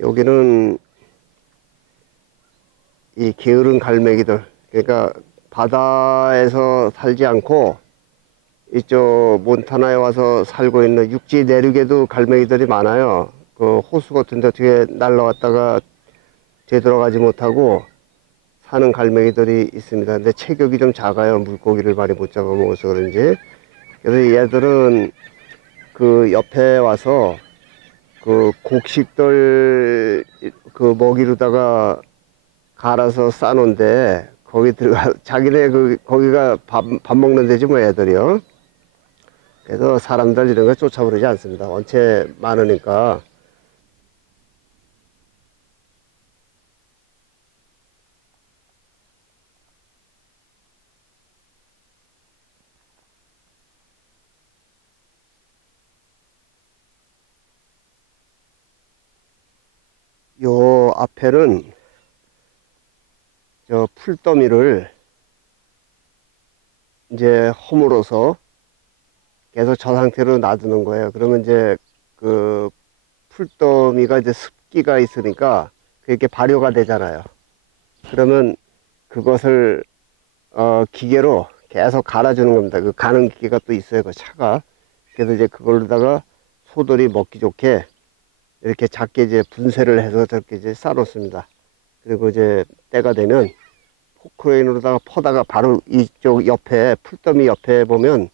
여기는 이 게으른 갈매기들, 그러니까 바다에서 살지 않고 이쪽 몬타나에 와서 살고 있는 육지 내륙에도 갈매기들이 많아요. 그 호수 같은 데 어떻게 날라왔다가 되돌아가지 못하고 사는 갈매기들이 있습니다. 근데 체격이 좀 작아요. 물고기를 많이 못 잡아먹어서 그런지. 그래서 얘들은 그 옆에 와서 그 곡식들 그 먹이로다가 갈아서 싸놓은데 거기 들어가 자기네 거기가 밥 먹는 데지 뭐 애들이요. 그래서 사람들 이런 거 쫓아오르지 않습니다. 원체 많으니까. 요 앞에는 저 풀더미를 이제 허물어서 계속 저 상태로 놔두는 거예요. 그러면 이제 그 풀더미가 이제 습기가 있으니까 그게 발효가 되잖아요. 그러면 그것을 기계로 계속 갈아주는 겁니다. 그 가는 기계가 또 있어요. 그 차가. 그래서 이제 그걸로다가 소들이 먹기 좋게 이렇게 작게 이제 분쇄를 해서 저렇게 이제 싸놓습니다. 그리고 이제 때가 되면 포크레인으로다가 퍼다가 바로 이쪽 옆에 풀더미 옆에 보면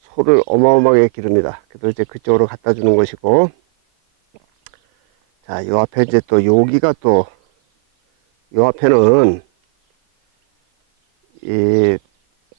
소를 어마어마하게 기릅니다. 그래서 이제 그쪽으로 갖다 주는 것이고, 자, 요 앞에 이제 또 여기가 또 요 앞에는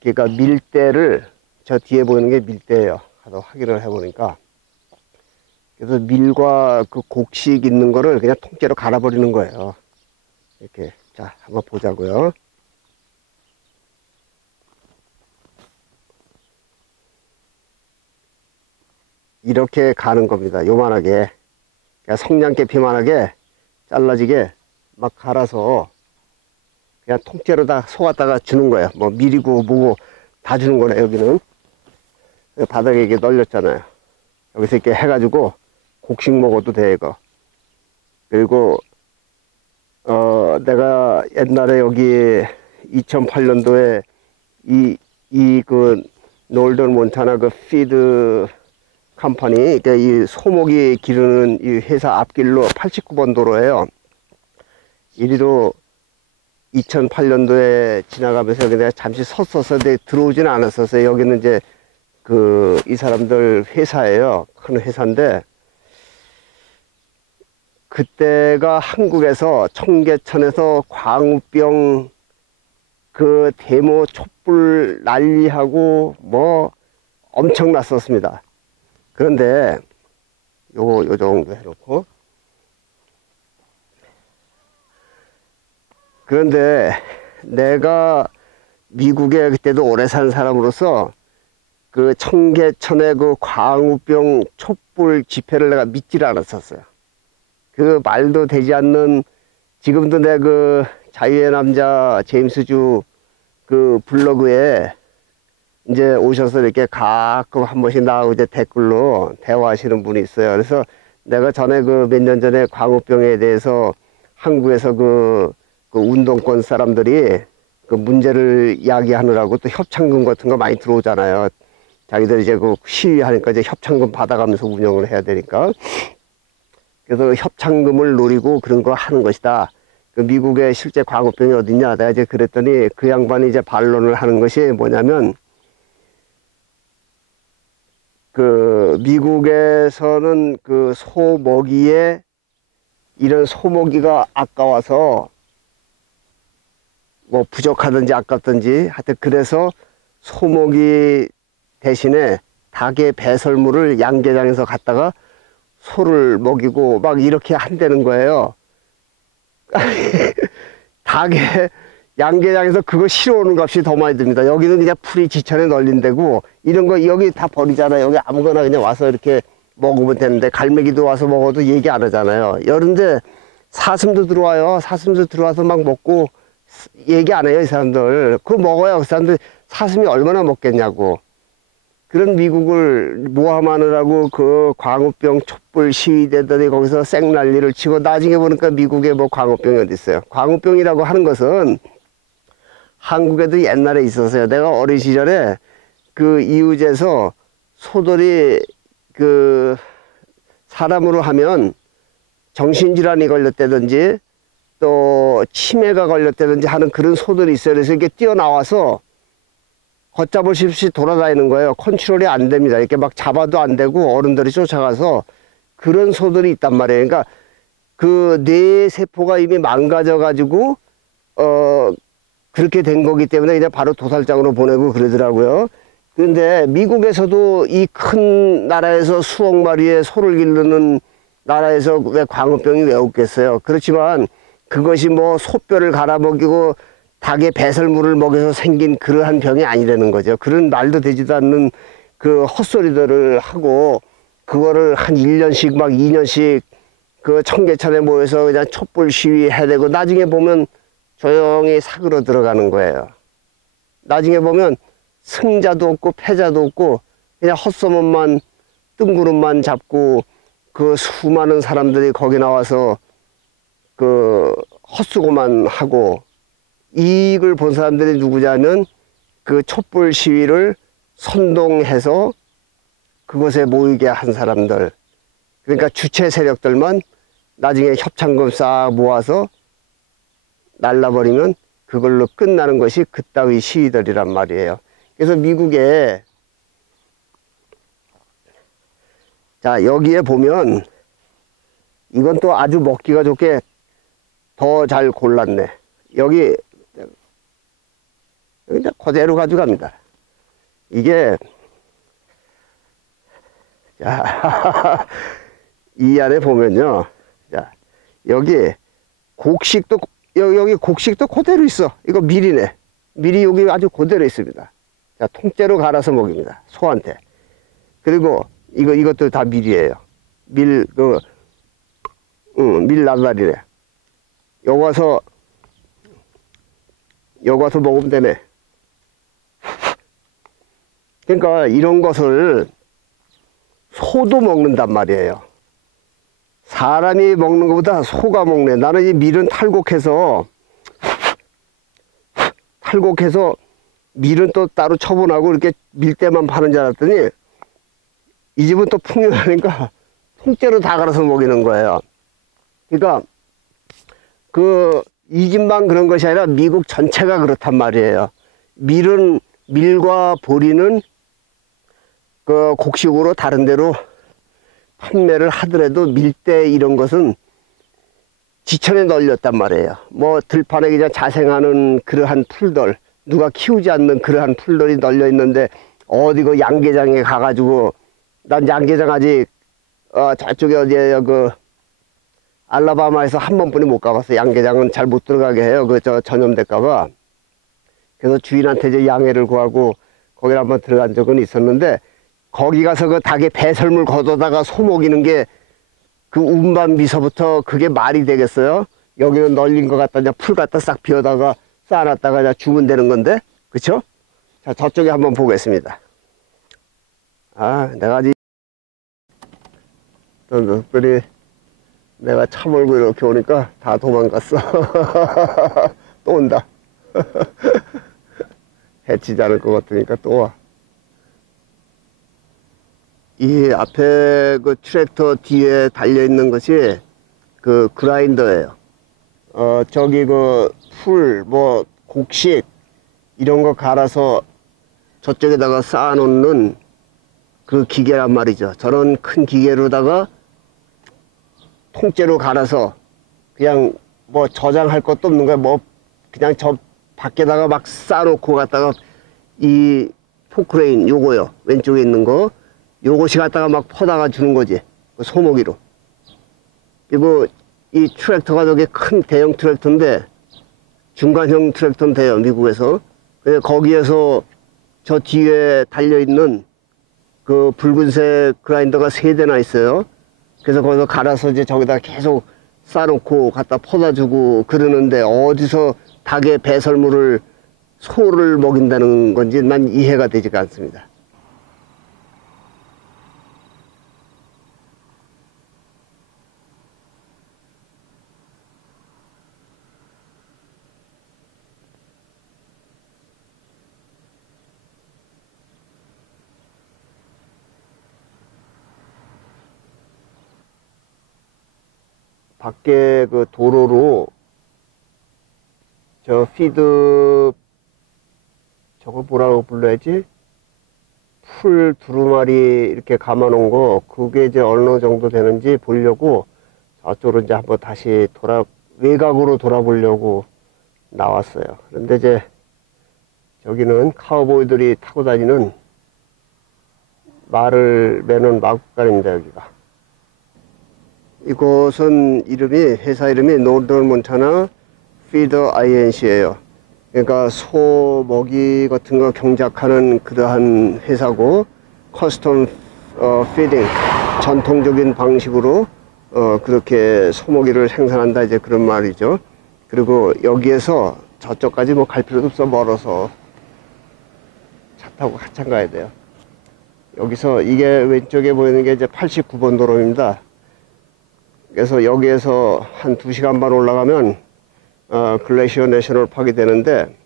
그러니까 밀대를 저 뒤에 보이는 게 밀대예요. 가서 확인을 해보니까. 그래서 밀과 그 곡식 있는 거를 그냥 통째로 갈아버리는 거예요. 이렇게. 자, 한번 보자고요. 이렇게 가는 겁니다. 요만하게. 그냥 성냥개피만하게 잘라지게 막 갈아서 그냥 통째로 다 속았다가 주는 거예요. 뭐 밀이고 뭐고 다 주는 거네, 여기는. 바닥에 이게 널렸잖아요. 여기서 이렇게 해가지고 곡식 먹어도 돼, 이거. 그리고 내가 옛날에 여기 2008년도에 그 놀던 몬타나 그 피드 컴퍼니, 그러니까 이 소고기 기르는 이 회사 앞길로 89번 도로예요. 이리로 2008년도에 지나가면서 여기 내가 잠시 섰어서 들어오지는 않았었어요. 여기는 이제 이 사람들 회사예요. 큰 회사인데, 그때가 한국에서 청계천에서 광우병 그 데모 촛불 난리하고 뭐 엄청났었습니다. 그런데 요 정도 해놓고, 그런데 내가 미국에 그때도 오래 산 사람으로서 그 청계천의 그 광우병 촛불 집회를 내가 믿지를 않았었어요. 그 말도 되지 않는, 지금도 내 그 자유의 남자 제임스 주 그 블로그에 이제 오셔서 이렇게 가끔 한 번씩 나오고 이제 댓글로 대화하시는 분이 있어요. 그래서 내가 전에 그 몇 년 전에 광우병에 대해서 한국에서 그 운동권 사람들이 그 문제를 이야기하느라고 또 협찬금 같은 거 많이 들어오잖아요. 자기들 이제 그 시위하니까 이제 협찬금 받아가면서 운영을 해야 되니까. 그래서 협찬금을 노리고 그런 거 하는 것이다. 그 미국에 실제 광우병이 어딨냐? 내가 이제 그랬더니 그 양반이 이제 반론을 하는 것이 뭐냐면, 그 미국에서는 그 소먹이에 이런 소먹이가 아까워서 뭐 부족하든지 아깝든지 하여튼 그래서 소먹이 대신에 닭의 배설물을 양계장에서 갖다가 소를 먹이고 막 이렇게 한다는 거예요. 닭의 양계장에서 그거 실어오는 값이 더 많이 듭니다. 여기는 그냥 풀이 지천에 널린 데고 이런 거 여기 다 버리잖아요. 여기 아무거나 그냥 와서 이렇게 먹으면 되는데, 갈매기도 와서 먹어도 얘기 안 하잖아요. 이런데 사슴도 들어와요. 사슴도 들어와서 막 먹고 얘기 안 해요, 이 사람들. 그거 먹어요. 그 사람들 사슴이 얼마나 먹겠냐고. 그런 미국을 모함하느라고 그 광우병 촛불 시위대들이 거기서 쌩난리를 치고 나중에 보니까 미국에 뭐 광우병이 어디 있어요. 광우병이라고 하는 것은 한국에도 옛날에 있었어요. 내가 어린 시절에 그 이웃에서 소들이 그 사람으로 하면 정신질환이 걸렸다든지 또 치매가 걸렸다든지 하는 그런 소들이 있어요. 그래서 이렇게 뛰어나와서 걷잡을 수 없이 돌아다니는 거예요. 컨트롤이 안 됩니다. 이렇게 막 잡아도 안 되고 어른들이 쫓아가서 그런 소들이 있단 말이에요. 그러니까 그 뇌 세포가 이미 망가져 가지고 그렇게 된 거기 때문에 그냥 바로 도살장으로 보내고 그러더라고요. 그런데 미국에서도 이 큰 나라에서 수억 마리의 소를 기르는 나라에서 왜 광우병이 왜 없겠어요. 그렇지만 그것이 뭐 소뼈를 갈아먹이고 닭의 배설물을 먹여서 생긴 그러한 병이 아니라는 거죠. 그런 말도 되지도 않는 그 헛소리들을 하고 그거를 한 1년씩 막 2년씩 그 청계천에 모여서 그냥 촛불 시위 해대고 나중에 보면 조용히 사그러 들어가는 거예요. 나중에 보면 승자도 없고 패자도 없고 그냥 헛소문만 뜬구름만 잡고 그 수많은 사람들이 거기 나와서 그 헛수고만 하고 이익을 본 사람들이 누구냐면 그 촛불 시위를 선동해서 그곳에 모이게 한 사람들, 그러니까 주체 세력들만 나중에 협찬금 싹 모아서 날라버리면 그걸로 끝나는 것이 그따위 시위들이란 말이에요. 그래서 미국에 자 여기에 보면 이건 또 아주 먹기가 좋게 더 잘 골랐네. 여기 그대로 가져갑니다. 이게 자, 이 안에 보면요. 자, 여기 곡식도 여기 곡식도 그대로 있어. 이거 밀이네. 밀이 여기 아주 그대로 있습니다. 자, 통째로 갈아서 먹입니다. 소한테. 그리고 이것도 다 밀이에요. 밀 밀 나달이래. 여기 와서 먹으면 되네. 그러니까 이런 것을 소도 먹는단 말이에요. 사람이 먹는 것보다 소가 먹네. 나는 이 밀은 탈곡해서 밀은 또 따로 처분하고 이렇게 밀대만 파는 줄 알았더니 이 집은 또 풍요하니까 통째로 다 갈아서 먹이는 거예요. 그러니까 이 집만 그런 것이 아니라 미국 전체가 그렇단 말이에요. 밀과 보리는 그 곡식으로 다른 데로 판매를 하더라도 밀대 이런 것은 지천에 널렸단 말이에요. 뭐 들판에 그냥 자생하는 그러한 풀들, 누가 키우지 않는 그러한 풀들이 널려 있는데 어디 그 양계장에 가가지고 난 양계장 아직 저쪽에 어디에요 그 알라바마에서 한 번뿐이 못 가봤어. 양계장은 잘 못 들어가게 해요. 전염될까봐. 그래서 주인한테 이제 양해를 구하고 거기를 한번 들어간 적은 있었는데 거기 가서 그 닭의 배설물 걷어다가 소 먹이는 게 그 운반 비서부터 그게 말이 되겠어요? 여기는 널린 것 같다. 그냥 풀 갖다 싹 비워다가 쌓아놨다가 그냥 주면 되는 건데. 그쵸? 자, 저쪽에 한번 보겠습니다. 아, 내가 아직 녀석들이 내가 차 몰고 이렇게 오니까 다 도망갔어. 또 온다. 해치지 않을 것 같으니까 또 와. 이 앞에 그 트랙터 뒤에 달려있는 것이 그 그라인더예요. 저기 그 풀, 뭐 곡식 이런 거 갈아서 저쪽에다가 쌓아놓는 그 기계란 말이죠. 저런 큰 기계로다가 통째로 갈아서 그냥 뭐 저장할 것도 없는 거야. 뭐 그냥 저 밖에다가 막 쌓아놓고 갖다가 이 포크레인 요거요. 왼쪽에 있는 거. 요것이 갖다가 막 퍼다가 주는 거지. 소모기로. 그리고 이 트랙터가 저게 큰 대형 트랙터인데 중간형 트랙터는 돼요. 미국에서. 근데 거기에서 저 뒤에 달려있는 그 붉은색 그라인더가 3대나 있어요. 그래서 거기서 갈아서 이제 저기다 계속 싸놓고 갖다 퍼다 주고 그러는데 어디서 닭의 배설물을 소를 먹인다는 건지 난 이해가 되지가 않습니다. 밖에 그 도로로 저 피드, 저걸 뭐라고 불러야지? 풀 두루마리 이렇게 감아 놓은 거, 그게 이제 어느 정도 되는지 보려고 저쪽으로 이제 한번 다시 외곽으로 돌아보려고 나왔어요. 그런데 이제 저기는 카우보이들이 타고 다니는 말을 매는 마구간입니다, 여기가. 이곳은 회사 이름이 노던 몬타나 피더 INC예요. 그러니까 소 먹이 같은 거 경작하는 그러한 회사고, 커스텀 피딩, 전통적인 방식으로 그렇게 소먹이를 생산한다, 이제 그런 말이죠. 그리고 여기에서 저쪽까지 뭐 갈 필요도 없어. 멀어서 차 타고 한참 가야 돼요. 여기서 이게 왼쪽에 보이는 게 이제 89번 도로입니다. 그래서 여기에서 한 2시간 반 올라가면 글래시어 내셔널 파크이 되는데,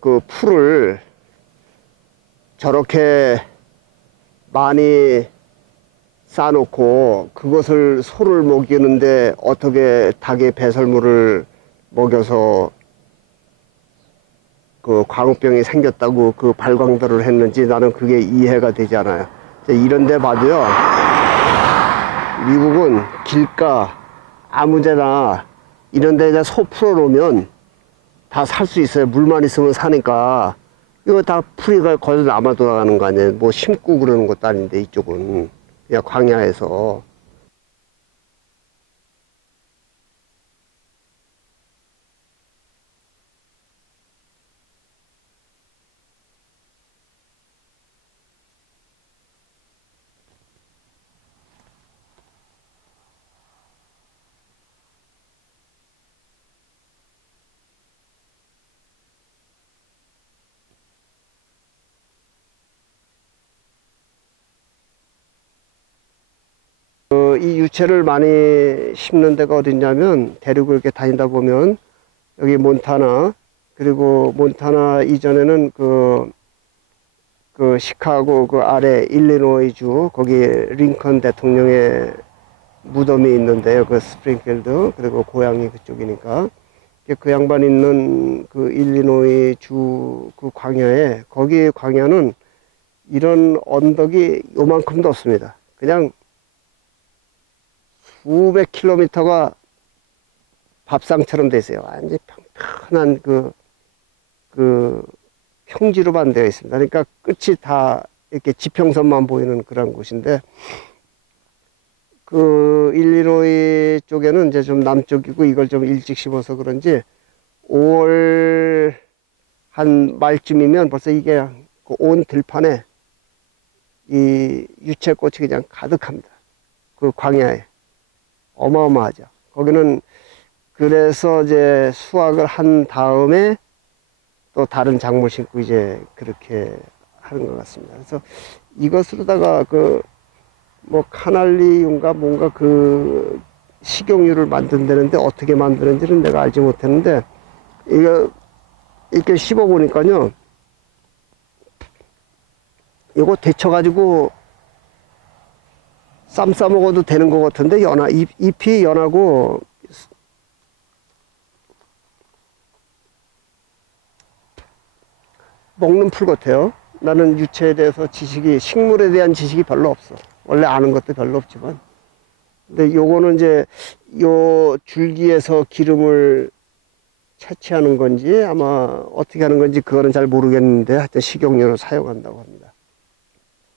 그 풀을 저렇게 많이 쌓아놓고 그것을 소를 먹이는데 어떻게 닭의 배설물을 먹여서 그 광우병이 생겼다고 그 발광들을 했는지 나는 그게 이해가 되지 않아요. 이런 데 봐도요, 미국은 길가 아무데나 이런 데다 소 풀어놓으면 다 살 수 있어요. 물만 있으면 사니까. 이거 다 풀이 거기서 남아 돌아가는 거 아니에요. 뭐 심고 그러는 것도 아닌데, 이쪽은 그냥 광야에서. 이 유채를 많이 심는 데가 어딨냐면, 대륙을 이렇게 다니다 보면 여기 몬타나, 그리고 몬타나 이전에는 그 시카고 그 아래 일리노이주, 거기 링컨 대통령의 무덤이 있는데요. 그 스프링필드, 그리고 고향이 그쪽이니까. 그 양반 있는 그 일리노이주 그 광야에, 거기 광야는 이런 언덕이 요만큼도 없습니다. 그냥 수백 킬로미터가 밥상처럼 돼 있어요. 완전 평평한 그 평지로만 되어 있습니다. 그러니까 끝이 다 이렇게 지평선만 보이는 그런 곳인데, 그 일리노이 쪽에는 이제 좀 남쪽이고, 이걸 좀 일찍 심어서 그런지 5월 한 말쯤이면 벌써 이게 온 들판에 이 유채꽃이 그냥 가득합니다. 그 광야에. 어마어마하죠. 거기는 그래서 이제 수확을 한 다음에 또 다른 작물 심고 이제 그렇게 하는 것 같습니다. 그래서 이것으로다가 뭐 카날리윤가 뭔가 그 식용유를 만든다는데, 어떻게 만드는지는 내가 알지 못했는데, 이거 이렇게 씹어 보니까요, 이거 데쳐가지고 쌈 싸 먹어도 되는 것 같은데, 잎이 연하고 먹는 풀 같아요. 나는 유채에 대해서 식물에 대한 지식이 별로 없어. 원래 아는 것도 별로 없지만. 근데 요거는 이제 요 줄기에서 기름을 채취하는 건지 아마 어떻게 하는 건지 그거는 잘 모르겠는데, 하여튼 식용유로 사용한다고 합니다.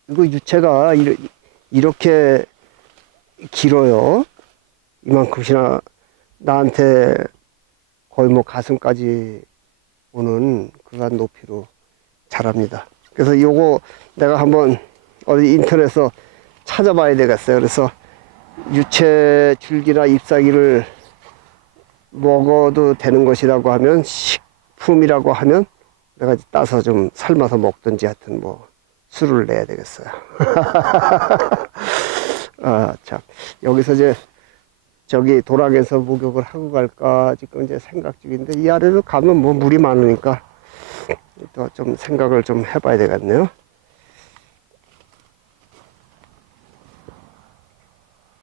이거 유채가 이렇게 길어요. 이만큼이나 나한테 거의 뭐 가슴까지 오는 그런 높이로 자랍니다. 그래서 요거 내가 한번 어디 인터넷에서 찾아봐야 되겠어요. 그래서 유채 줄기나 잎사귀를 먹어도 되는 것이라고 하면, 식품이라고 하면 내가 따서 좀 삶아서 먹든지 하여튼 뭐 술을 내야 되겠어요. 참. 여기서 이제 저기 도락에서 목욕을 하고 갈까 지금 이제 생각 중인데, 이 아래로 가면 뭐 물이 많으니까 또 좀 생각을 좀 해봐야 되겠네요.